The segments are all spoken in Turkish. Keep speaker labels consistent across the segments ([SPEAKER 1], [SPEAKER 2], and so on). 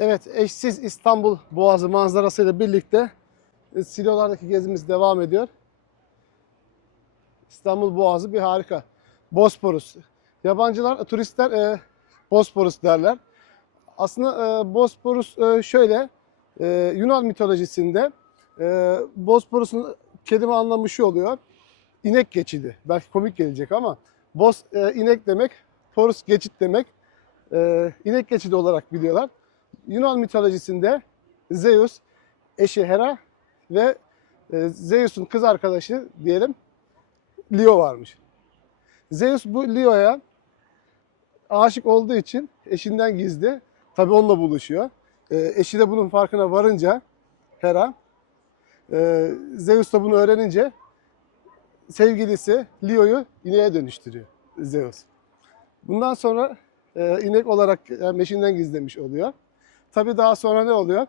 [SPEAKER 1] Evet, eşsiz İstanbul Boğazı manzarasıyla birlikte e, silolardaki gezimiz devam ediyor. İstanbul Boğazı bir harika. Bosporus. Yabancılar, turistler e, Bosporus derler. Aslında e, Bosporus e, şöyle, e, Yunan mitolojisinde e, Bosporus'un kelime anlamı şu oluyor. İnek geçidi. Belki komik gelecek ama Bos e, inek demek, Porus geçit demek. E, inek geçidi olarak biliyorlar. Yunan mitolojisinde Zeus, eşi Hera ve e, Zeus'un kız arkadaşı diyelim Leo varmış. Zeus bu Leo'ya aşık olduğu için eşinden gizli tabi onunla buluşuyor. E, eşi de bunun farkına varınca Hera e, Zeus da bunu öğrenince sevgilisi Leo'yu ineğe dönüştürüyor Zeus. Bundan sonra inek olarak yani eşinden gizlemiş oluyor. Tabi daha sonra ne oluyor?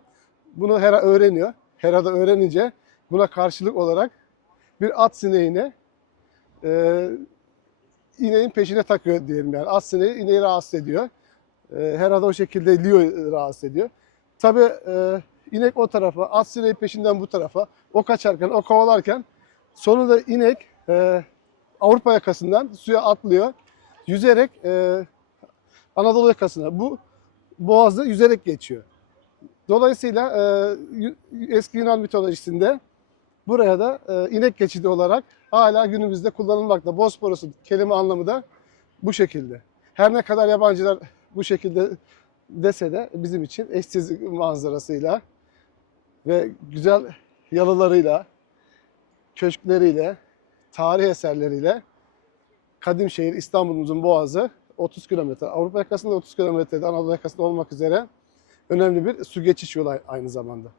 [SPEAKER 1] Bunu Hera öğreniyor. Hera da öğrenince buna karşılık olarak bir at sineğini e, ineğin peşine takıyor diyelim yani. At sineği ineği rahatsız ediyor. E, Hera da o şekilde Leo'yu rahatsız ediyor. Tabi e, inek o tarafa, at sineği peşinden bu tarafa. O kaçarken, o kovalarken sonunda inek e, Avrupa yakasından suya atlıyor. Yüzerek e, Anadolu yakasına. Bu boğazı yüzerek geçiyor. Dolayısıyla e, eski Yunan mitolojisinde buraya da e, inek geçidi olarak hala günümüzde kullanılmakta. Bosporus'un kelime anlamı da bu şekilde. Her ne kadar yabancılar bu şekilde dese de bizim için eşsiz manzarasıyla ve güzel yalılarıyla, köşkleriyle, tarih eserleriyle kadim şehir İstanbul'umuzun boğazı 30 kilometre. Avrupa yakasında 30 kilometrede Anadolu yakasında olmak üzere önemli bir su geçiş yolu aynı zamanda.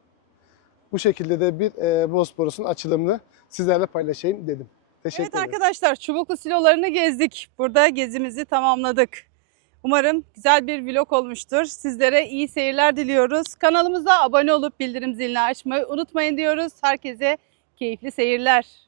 [SPEAKER 1] Bu şekilde de bir e, Bosporus'un açılımını sizlerle paylaşayım dedim. Teşekkür
[SPEAKER 2] Evet
[SPEAKER 1] ederim.
[SPEAKER 2] arkadaşlar Çubuklu silolarını gezdik. Burada gezimizi tamamladık. Umarım güzel bir vlog olmuştur. Sizlere iyi seyirler diliyoruz. Kanalımıza abone olup bildirim zilini açmayı unutmayın diyoruz. Herkese keyifli seyirler.